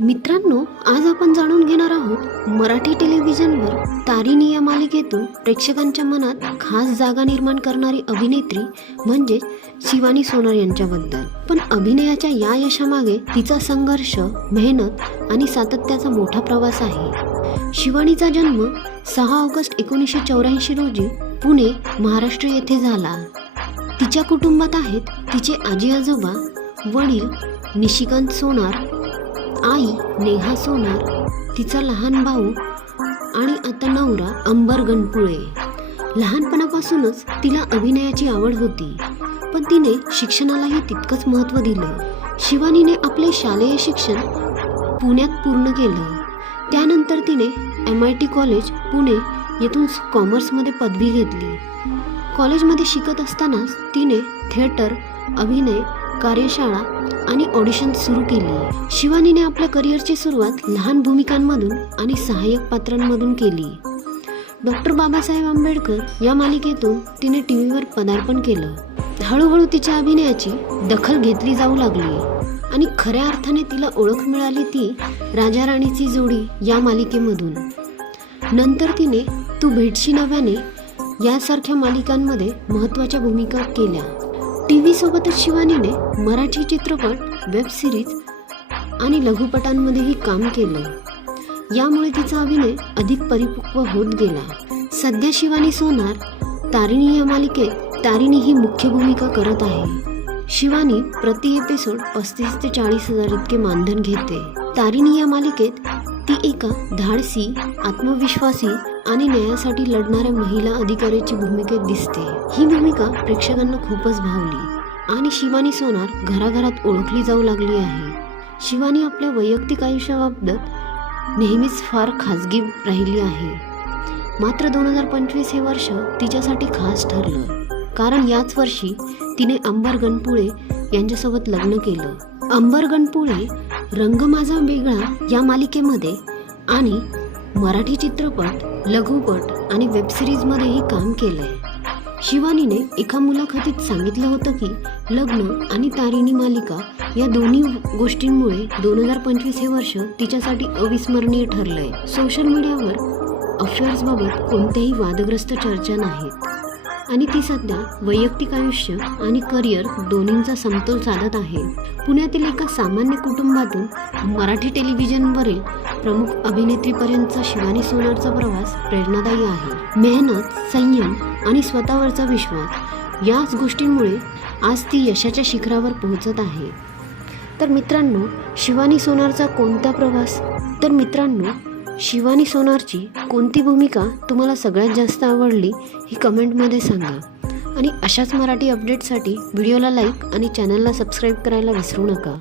मित्रांनो, आज आपण जाणून घेणार आहोत मराठी टेलिव्हिजनवर तारिणी या मालिकेतून प्रेक्षकांच्या मनात खास जागा निर्माण करणारी अभिनेत्री म्हणजे शिवानी सोनार यांच्याबद्दल. पण अभिनयाच्या या यशामागे तिचा संघर्ष, मेहनत आणि सातत्याचा मोठा प्रवास आहे. शिवानीचा जन्म 6 ऑगस्ट 1984 रोजी पुणे, महाराष्ट्र येथे झाला. तिच्या कुटुंबात आहेत तिचे आजी आजोबा, वडील निशिकांत सोनार, आई नेहा सोनार, तिचा लहान भाऊ आणि आता नवरा अंबर गणपुळे. लहानपणापासूनच तिला अभिनयाची आवड होती, पण तिने शिक्षणालाही तितकंच महत्त्व दिलं. शिवानीने आपले शालेय शिक्षण पुण्यात पूर्ण केलं. त्यानंतर तिने MIT कॉलेज पुणे येथून कॉमर्समध्ये पदवी घेतली. कॉलेजमध्ये शिकत असतानाच तिने थिएटर, अभिनय, कार्यशाळा आणि ऑडिशन सुरू केली. शिवानीने आपल्या करिअरची सुरुवात लहान भूमिकांमधून आणि सहाय्यक पात्रांमधून केली. डॉक्टर बाबासाहेब आंबेडकर या मालिकेतून तिने टीव्हीवर पदार्पण केलं. हळूहळू तिच्या अभिनयाची दखल घेतली जाऊ लागली आणि खऱ्या अर्थाने तिला ओळख मिळाली ती राजा राणीची जोडी या मालिकेमधून. नंतर तिने तू भेटशी नव्याने यासारख्या मालिकांमध्ये महत्त्वाच्या भूमिका केल्या. टीव्ही सोबतच शिवानीने मराठी चित्रपट, वेब सिरीज आणि लघुपटांमध्येही काम केलं. यामुळे तिचा अभिनय अधिक परिपक्व होत गेला. सध्या शिवानी सोनार तारिणी या मालिकेत तारिणी ही मुख्य भूमिका करत आहे. शिवानी प्रति एपिसोड 35 ते 40 हजार इतके मानधन घेते. तारिणी या मालिकेत ती एका धाडसी, आत्मविश्वासी आणि न्यायासाठी लढणाऱ्या महिला अधिकाऱ्याची भूमिकेत दिसते. ही भूमिका प्रेक्षकांना खूपच भावली आणि शिवानी सोनार घराघरात ओळखली जाऊ लागली आहे. शिवानी आपल्या वैयक्तिक आयुष्याबाबत नेहमीच फार खाजगी राहिली आहे. मात्र 2025 हे वर्ष तिच्यासाठी खास ठरलं, कारण याच वर्षी तिने अंबर गणपुळे यांच्यासोबत लग्न केलं. अंबर गणपुळे रंग माझा वेगळा या मालिकेमध्ये आणि मराठी चित्रपट, लघुपट आणि वेबसिरीजमध्येही काम केलंय. शिवानीने एका मुलाखतीत सांगितलं होतं की लग्न आणि तारिणी मालिका या दोन्ही गोष्टींमुळे 2025 हे वर्ष तिच्यासाठी अविस्मरणीय ठरलंय. सोशल मीडियावर अफेअर्सबाबत कोणत्याही वादग्रस्त चर्चा नाहीत आणि ती सध्या वैयक्तिक आयुष्य आणि करिअर दोन्हींचा समतोल साधत आहे. पुण्यातील एका सामान्य कुटुंबातून मराठी टेलिव्हिजनवरील प्रमुख अभिनेत्रीपर्यंतचा शिवानी सोनारचा प्रवास प्रेरणादायी आहे. मेहनत, संयम आणि स्वतःवरचा विश्वास याच गोष्टींमुळे आज ती यशाच्या शिखरावर पोहोचत आहे. तर मित्रांनो, शिवानी सोनारचा कोणता प्रवास? तर मित्रांनो, शिवानी सोनारची कोणती भूमिका तुम्हाला सगळ्यात जास्त आवडली ही कमेंटमध्ये सांगा. आणि अशाच मराठी अपडेटसाठी व्हिडिओला लाईक आणि चॅनलला सबस्क्राईब करायला विसरू नका.